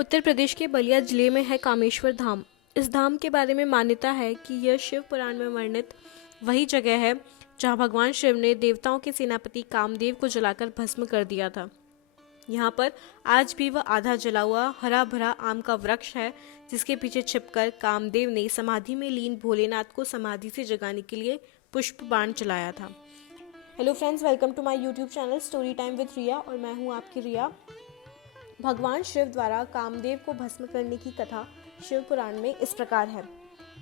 उत्तर प्रदेश के बलिया जिले में है कामेश्वर धाम। इस धाम के बारे में मान्यता है कि यह शिव पुराण में वर्णित वही जगह है जहां भगवान शिव ने देवताओं के सेनापति कामदेव को जलाकर भस्म कर दिया था। यहाँ पर आज भी वह आधा जला हुआ हरा भरा आम का वृक्ष है, जिसके पीछे छिपकर कामदेव ने समाधि में लीन भोलेनाथ को समाधि से जगाने के लिए पुष्प बाण चलाया था। Hello friends, welcome to my YouTube channel story time with Riya और मैं हूँ आपकी रिया। भगवान शिव द्वारा कामदेव को भस्म करने की कथा शिव पुराण में इस प्रकार है।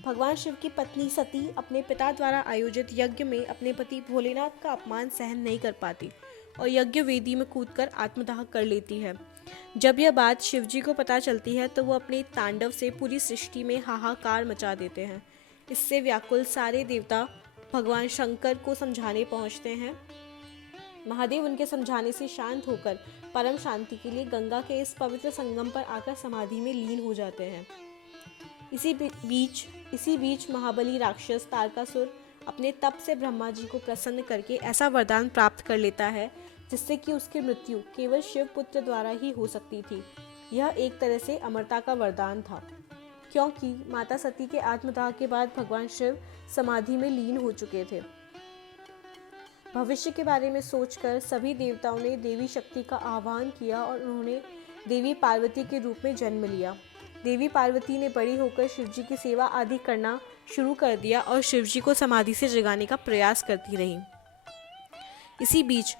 भगवान शिव की पत्नी सती अपने पिता द्वारा आयोजित यज्ञ में अपने पति भोलेनाथ का अपमान सहन नहीं कर पाती और यज्ञ वेदी में कूदकर आत्मदाह कर लेती है। जब यह बात शिव जी को पता चलती है तो वो अपने तांडव से पूरी सृष्टि में हाहाकार मचा देते हैं। इससे व्याकुल सारे देवता भगवान शंकर को समझाने पहुंचते हैं। महादेव उनके समझाने से शांत होकर परम शांति के लिए गंगा के इस पवित्र संगम पर आकर समाधि में लीन हो जाते हैं। इसी बीच महाबली राक्षस तारकासुर अपने तप से ब्रह्मा जी को प्रसन्न करके ऐसा वरदान प्राप्त कर लेता है जिससे कि उसकी मृत्यु केवल शिव पुत्र द्वारा ही हो सकती थी। यह एक तरह से अमरता का वरदान था, क्योंकि माता सती के आत्मदाह के बाद भगवान शिव समाधि में लीन हो चुके थे। भविष्य के बारे में सोचकर सभी देवताओं ने देवी शक्ति का आह्वान किया और उन्होंने देवी पार्वती के रूप में जन्म लिया। देवी पार्वती ने बड़ी होकर शिवजी की सेवा आदि करना शुरू कर दिया और शिवजी को समाधि से जगाने का प्रयास करती रही। इसी बीच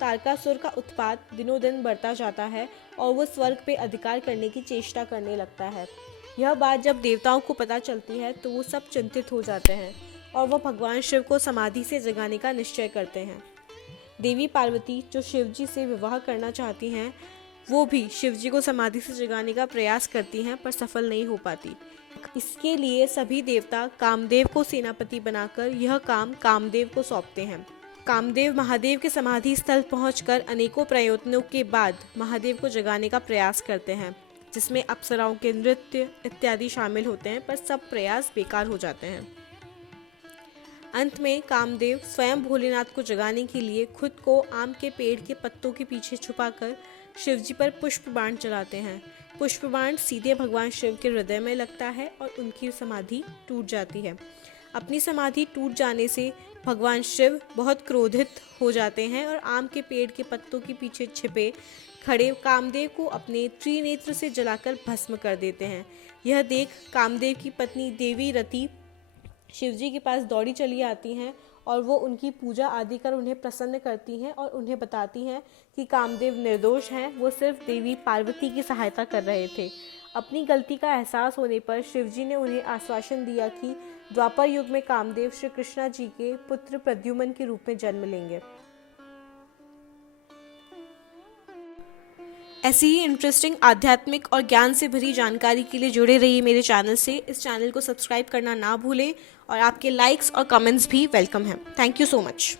तारकासुर का उत्पात दिनों दिन बढ़ता जाता है और वह स्वर्ग पे अधिकार करने की चेष्टा करने लगता है। यह बात जब देवताओं को पता चलती है तो वो सब चिंतित हो जाते हैं और वह भगवान शिव को समाधि से जगाने का निश्चय करते हैं। देवी पार्वती जो शिवजी से विवाह करना चाहती हैं, वो भी शिवजी को समाधि से जगाने का प्रयास करती हैं पर सफल नहीं हो पाती। इसके लिए सभी देवता कामदेव को सेनापति बनाकर यह काम कामदेव को सौंपते हैं। कामदेव महादेव के समाधि स्थल पहुंचकर अनेकों प्रयत्नों के बाद महादेव को जगाने का प्रयास करते हैं, जिसमें अप्सराओं के नृत्य इत्यादि शामिल होते हैं, पर सब प्रयास बेकार हो जाते हैं। अंत में कामदेव स्वयं भोलेनाथ को जगाने के लिए खुद को आम के पेड़ के पत्तों के पीछे छुपाकर शिवजी पर पुष्प बाण चलाते हैं। पुष्प बाण सीधे भगवान शिव के हृदय में लगता है और उनकी समाधि टूट जाती है। अपनी समाधि टूट जाने से भगवान शिव बहुत क्रोधित हो जाते हैं और आम के पेड़ के पत्तों के पीछे छिपे खड़े कामदेव को अपने त्रिनेत्र से जलाकर भस्म कर देते हैं। यह देख कामदेव की पत्नी देवी रति शिवजी के पास दौड़ी चली आती हैं और वो उनकी पूजा आदि कर उन्हें प्रसन्न करती हैं और उन्हें बताती हैं कि कामदेव निर्दोष हैं, वो सिर्फ देवी पार्वती की सहायता कर रहे थे। अपनी गलती का एहसास होने पर शिवजी ने उन्हें आश्वासन दिया कि द्वापर युग में कामदेव श्री कृष्णा जी के पुत्र प्रद्युम्न के रूप में जन्म लेंगे। ऐसी ही इंटरेस्टिंग आध्यात्मिक और ज्ञान से भरी जानकारी के लिए जुड़े रहिए मेरे चैनल से। इस चैनल को सब्सक्राइब करना ना भूलें और आपके लाइक्स और कमेंट्स भी वेलकम हैं। Thank you so much.